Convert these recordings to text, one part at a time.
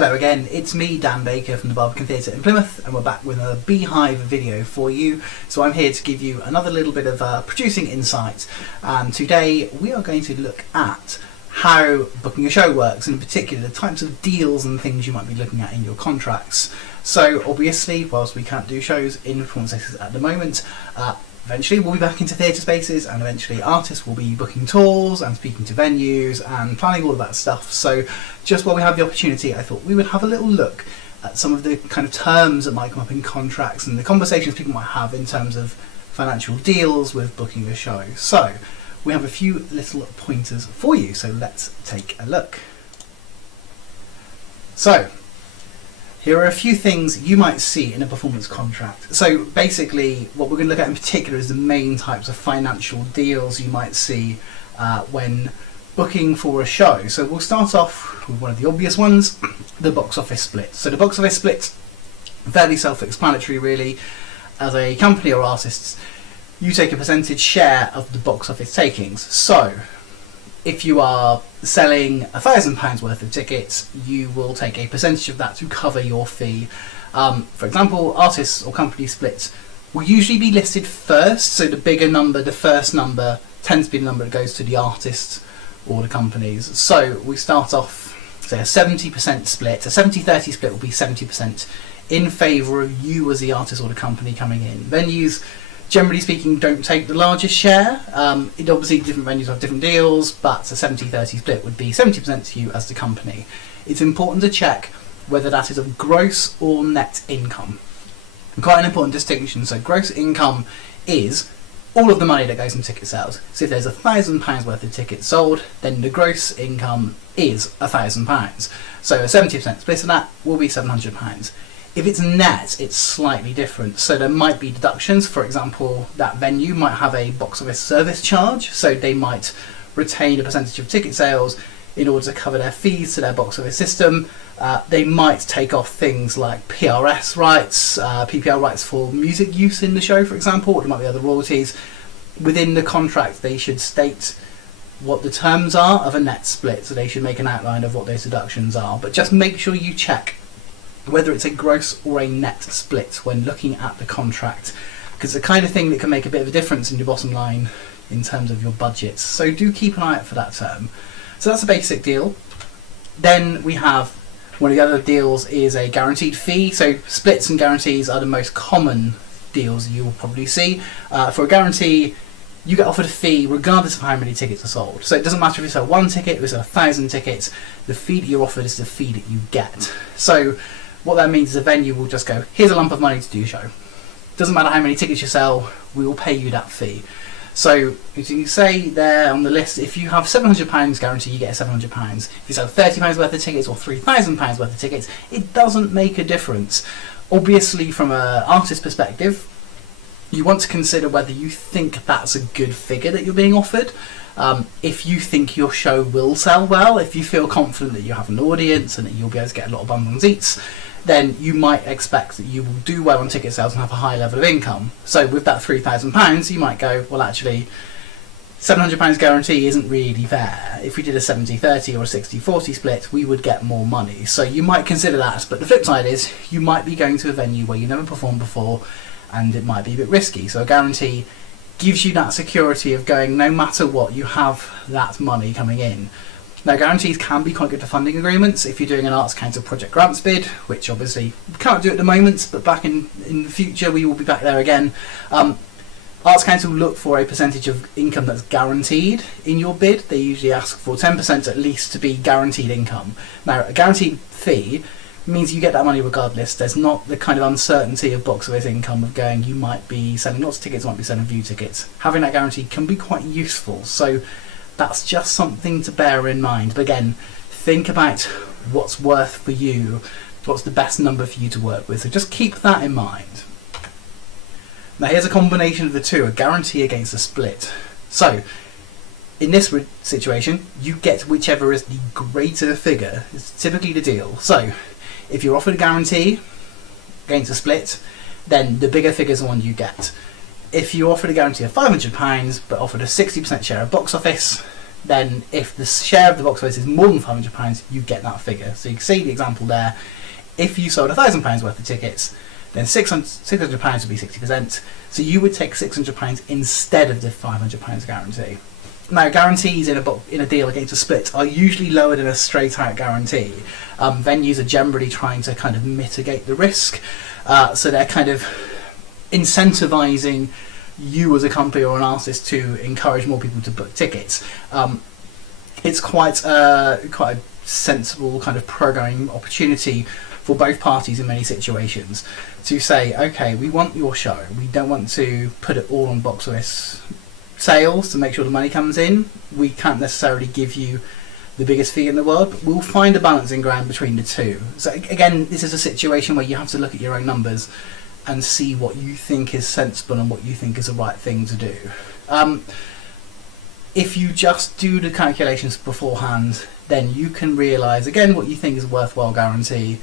Hello again, it's me, Dan Baker from the Barbican Theatre in Plymouth, and we're back with another B-Hive video for you. So I'm here to give you another little bit of producing insight, and today we are going to look at how booking a show works, and in particular the types of deals and things you might be looking at in your contracts. So obviously, whilst we can't do shows in performance spaces at the moment, eventually we'll be back into theatre spaces, and eventually artists will be booking tours and speaking to venues and planning all of that stuff. So just while we have the opportunity, I thought we would have a little look at some of the kind of terms that might come up in contracts and the conversations people might have in terms of financial deals with booking a show. So we have a few little pointers for you, so let's take a look. So here are a few things you might see in a performance contract. So basically what we're going to look at in particular is the main types of financial deals you might see when booking for a show. So we'll start off with one of the obvious ones, the box office split. So the box office split, fairly self-explanatory really. As a company or artists, you take a percentage share of the box office takings. So if you are selling £1,000 worth of tickets, you will take a percentage of that to cover your fee. For example, artists or company splits will usually be listed first, so the bigger number, the first number, tends to be the number that goes to the artist or the companies. So we start off, say, a 70% split. A 70-30 split will be 70% in favour of you as the artist or the company coming in. Venues, generally speaking, don't take the largest share. Obviously different venues have different deals, but a 70-30 split would be 70% to you as the company. It's important to check whether that is of gross or net income. Quite an important distinction. So gross income is all of the money that goes in ticket sales. So if there's £1,000 worth of tickets sold, then the gross income is £1,000. So a 70% split of that will be £700. If it's net, it's slightly different. So there might be deductions. For example, that venue might have a box office service charge, so they might retain a percentage of ticket sales in order to cover their fees to their box office system. They might take off things like PRS rights, PPR rights for music use in the show, for example, or there might be other royalties. Within the contract, they should state what the terms are of a net split, so they should make an outline of what those deductions are. But just make sure you check whether it's a gross or a net split when looking at the contract, because it's the kind of thing that can make a bit of a difference in your bottom line in terms of your budgets. So do keep an eye out for that term. So that's a basic deal. Then we have one of the other deals is a guaranteed fee. So splits and guarantees are the most common deals you'll probably see. For a guarantee, you get offered a fee regardless of how many tickets are sold. So it doesn't matter if you sell one ticket, if you sell 1,000 tickets, the fee that you're offered is the fee that you get. So what that means is a venue will just go, here's a lump of money to do a show. Doesn't matter how many tickets you sell, we will pay you that fee. So as you say there on the list, if you have £700 guarantee, you get £700. If you sell £30 worth of tickets or £3,000 worth of tickets, it doesn't make a difference. Obviously, from an artist perspective, you want to consider whether you think that's a good figure that you're being offered. If you think your show will sell well, if you feel confident that you have an audience and that you'll be able to get a lot of bums on seats, then you might expect that you will do well on ticket sales and have a high level of income. So with that £3,000, you might go, well, actually, £700 guarantee isn't really fair. If we did a 70-30 or a 60-40 split, we would get more money. So you might consider that, but the flip side is you might be going to a venue where you've never performed before and it might be a bit risky. So a guarantee gives you that security of going, no matter what, you have that money coming in. Now, guarantees can be quite good for funding agreements if you're doing an Arts Council project grants bid, which obviously we can't do at the moment, but back in the future we will be back there again. Arts Council look for a percentage of income that's guaranteed in your bid. They usually ask for 10% at least to be guaranteed income. Now, a guaranteed fee means you get that money regardless. There's not the kind of uncertainty of box office income of going, you might be selling lots of tickets, might be selling view tickets. Having that guarantee can be quite useful. So that's just something to bear in mind. But again, think about what's worth for you, what's the best number for you to work with. So just keep that in mind. Now here's a combination of the two, a guarantee against a split. So in this situation, you get whichever is the greater figure. It's typically the deal. So if you're offered a guarantee against a split, then the bigger figure is the one you get. If you offered a guarantee of £500 but offered a 60% share of box office, then if the share of the box office is more than £500, you get that figure. So you can see the example there. If you sold £1,000 worth of tickets, then £600 would be 60%. So you would take £600 instead of the £500 guarantee. Now, guarantees in a deal against a split are usually lower than a straight-out guarantee. Venues are generally trying to kind of mitigate the risk, so they're kind of incentivising you as a company or an artist to encourage more people to book tickets. It's quite a sensible kind of programming opportunity for both parties in many situations to say, okay, we want your show. We don't want to put it all on box office sales to make sure the money comes in. We can't necessarily give you the biggest fee in the world, but we'll find a balancing ground between the two. So again, this is a situation where you have to look at your own numbers and see what you think is sensible and what you think is the right thing to do. If you just do the calculations beforehand, then you can realise again what you think is a worthwhile guarantee,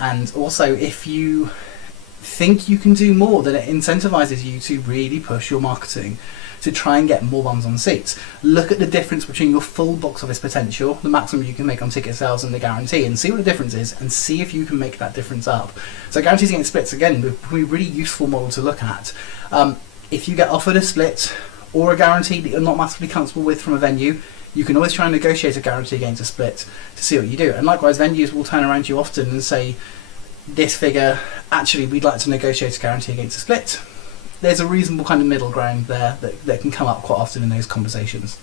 and also if you think you can do more, then it incentivises you to really push your marketing to try and get more bums on seats. Look at the difference between your full box office potential, the maximum you can make on ticket sales, and the guarantee, and see what the difference is, and see if you can make that difference up. So guarantees against splits, again, would be a really useful model to look at. If you get offered a split or a guarantee that you're not massively comfortable with from a venue, you can always try and negotiate a guarantee against a split to see what you do. And likewise, venues will turn around to you often and say, this figure, actually we'd like to negotiate a guarantee against a split. There's a reasonable kind of middle ground there that can come up quite often in those conversations.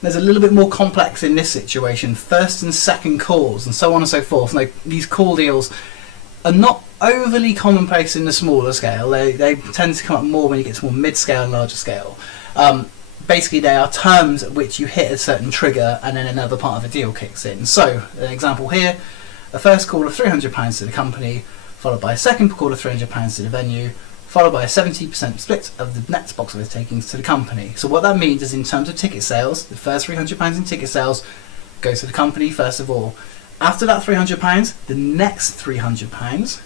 There's a little bit more complex in this situation, first and second calls and so on and so forth. Now, these call deals are not overly commonplace in the smaller scale. They tend to come up more when you get to more mid-scale and larger scale. Basically, they are terms at which you hit a certain trigger and then another part of a deal kicks in. So, an example here, a first call of £300 to the company, followed by a second call of £300 to the venue, followed by a 70% split of the net box office takings to the company. So what that means is, in terms of ticket sales, the first £300 in ticket sales goes to the company first of all. After that £300, the next £300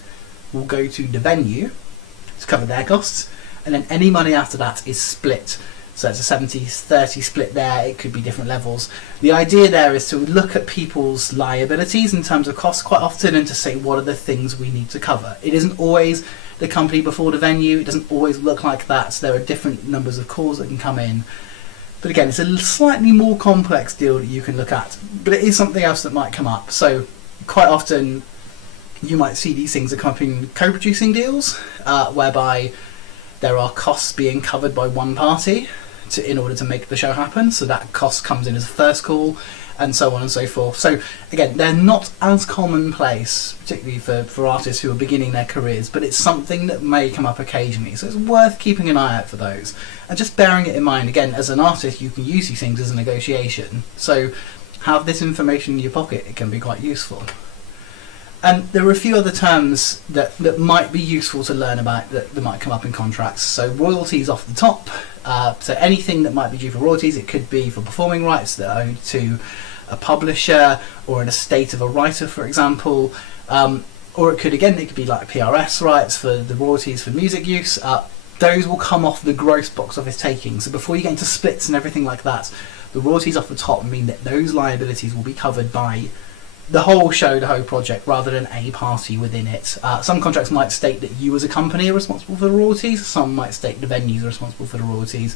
will go to the venue to cover their costs, and then any money after that is split. So it's a 70-30 split there. It could be different levels. The idea there is to look at people's liabilities in terms of costs quite often and to say, what are the things we need to cover? It isn't always the company before the venue. It doesn't always look like that. So there are different numbers of calls that can come in. But again, it's a slightly more complex deal that you can look at. But it is something else that might come up. So quite often you might see these things accompanying co-producing deals, whereby there are costs being covered by one party in order to make the show happen. So that cost comes in as a first call, and so on and so forth. So again, they're not as commonplace, particularly for artists who are beginning their careers, but it's something that may come up occasionally. So it's worth keeping an eye out for those. And just bearing it in mind, again, as an artist, you can use these things as a negotiation. So have this information in your pocket. It can be quite useful. And there are a few other terms that might be useful to learn about that might come up in contracts. So royalties off the top. So anything that might be due for royalties, it could be for performing rights that are owed to a publisher or an estate of a writer, for example. Or it could be like PRS rights for the royalties for music use. Those will come off the gross box office takings. So before you get into splits and everything like that, the royalties off the top mean that those liabilities will be covered by the whole show, the whole project, rather than a party within it. Some contracts might state that you as a company are responsible for the royalties. Some might state the venues are responsible for the royalties.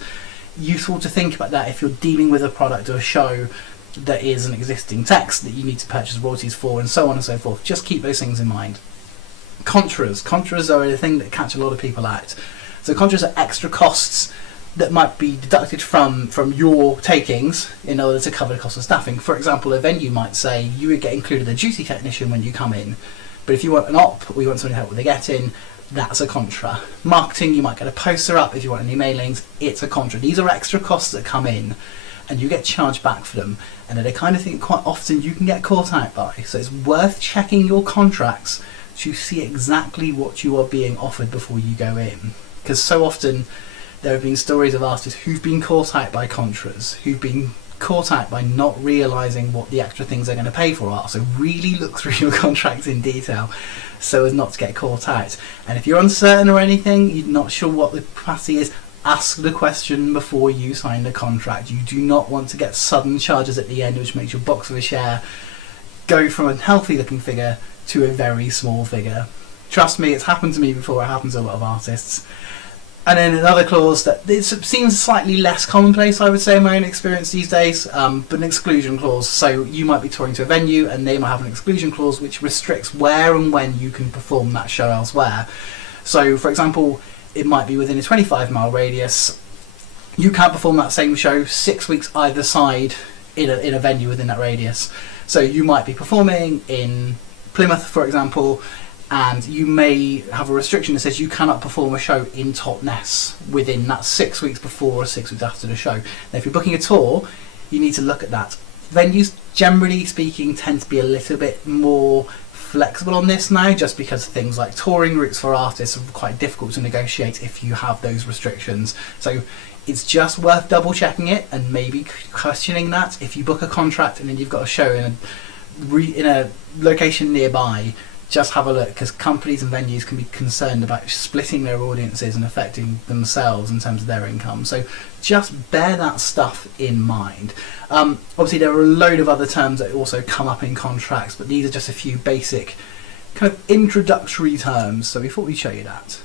Useful to think about that if you're dealing with a product or a show that is an existing text that you need to purchase royalties for, and so on and so forth. Just keep those things in mind. Contras are a thing that catch a lot of people out. So contras are extra costs that might be deducted from your takings in order to cover the cost of staffing. For example, a venue might say you would get included a duty technician when you come in, but if you want an op or you want someone to help with the get-in, that's a contra. Marketing, you might get a poster up. If you want any mailings, it's a contra. These are extra costs that come in and you get charged back for them, and they're the kind of thing quite often you can get caught out by. So it's worth checking your contracts to see exactly what you are being offered before you go in, because so often there have been stories of artists who've been caught out by contras, who've been caught out by not realising what the extra things they're going to pay for are. So really look through your contracts in detail so as not to get caught out. And if you're uncertain or anything, you're not sure what the capacity is, ask the question before you sign the contract. You do not want to get sudden charges at the end, which makes your box of a share go from a healthy looking figure to a very small figure. Trust me, it's happened to me before, it happens to a lot of artists. And then another clause that it seems slightly less commonplace, I would say, in my own experience these days, but an exclusion clause. So you might be touring to a venue and they might have an exclusion clause which restricts where and when you can perform that show elsewhere. So, for example, it might be within a 25-mile radius. You can't perform that same show 6 weeks either side in a venue within that radius. So you might be performing in Plymouth, for example, and you may have a restriction that says you cannot perform a show in Totnes within that 6 weeks before or 6 weeks after the show. Now, if you're booking a tour, you need to look at that. Venues, generally speaking, tend to be a little bit more flexible on this now, just because things like touring routes for artists are quite difficult to negotiate if you have those restrictions. So it's just worth double checking it and maybe questioning that. If you book a contract and then you've got a show in a location nearby, just have a look, because companies and venues can be concerned about splitting their audiences and affecting themselves in terms of their income. So just bear that stuff in mind. Obviously there are a load of other terms that also come up in contracts, but these are just a few basic kind of introductory terms, so we thought we'd show you that.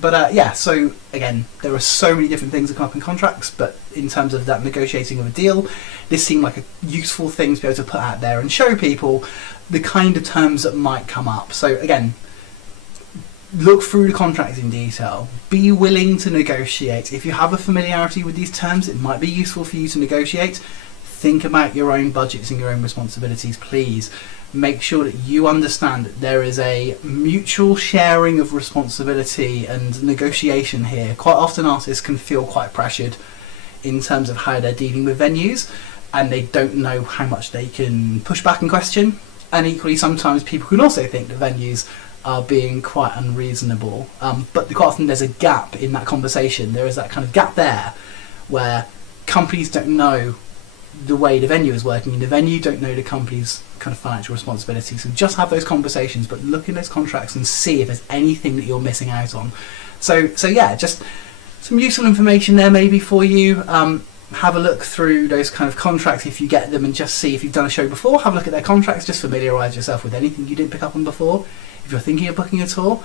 But yeah, so again, there are so many different things that come up in contracts, but in terms of that negotiating of a deal, this seemed like a useful thing to be able to put out there and show people the kind of terms that might come up. So again, look through the contracts in detail, be willing to negotiate. If you have a familiarity with these terms, it might be useful for you to negotiate. Think about your own budgets and your own responsibilities, please. Make sure that you understand that there is a mutual sharing of responsibility and negotiation here. Quite often artists can feel quite pressured in terms of how they're dealing with venues, and they don't know how much they can push back and question. And equally, sometimes people can also think that venues are being quite unreasonable. But quite often there's a gap in that conversation. There is that kind of gap there where companies don't know the way the venue is working, and the venue don't know the company's kind of financial responsibilities. So just have those conversations, but look in those contracts and see if there's anything that you're missing out on. So yeah, just some useful information there maybe for you. Have a look through those kind of contracts if you get them, and just see if you've done a show before. Have a look at their contracts, just familiarise yourself with anything you didn't pick up on before. If you're thinking of booking a tour,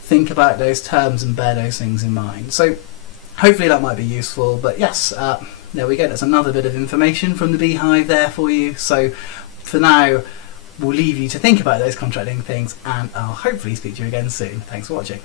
think about those terms and bear those things in mind. So hopefully that might be useful. But yes, there we go, that's another bit of information from the B-Hive there for you. So for now, we'll leave you to think about those contracting things, and I'll hopefully speak to you again soon. Thanks for watching.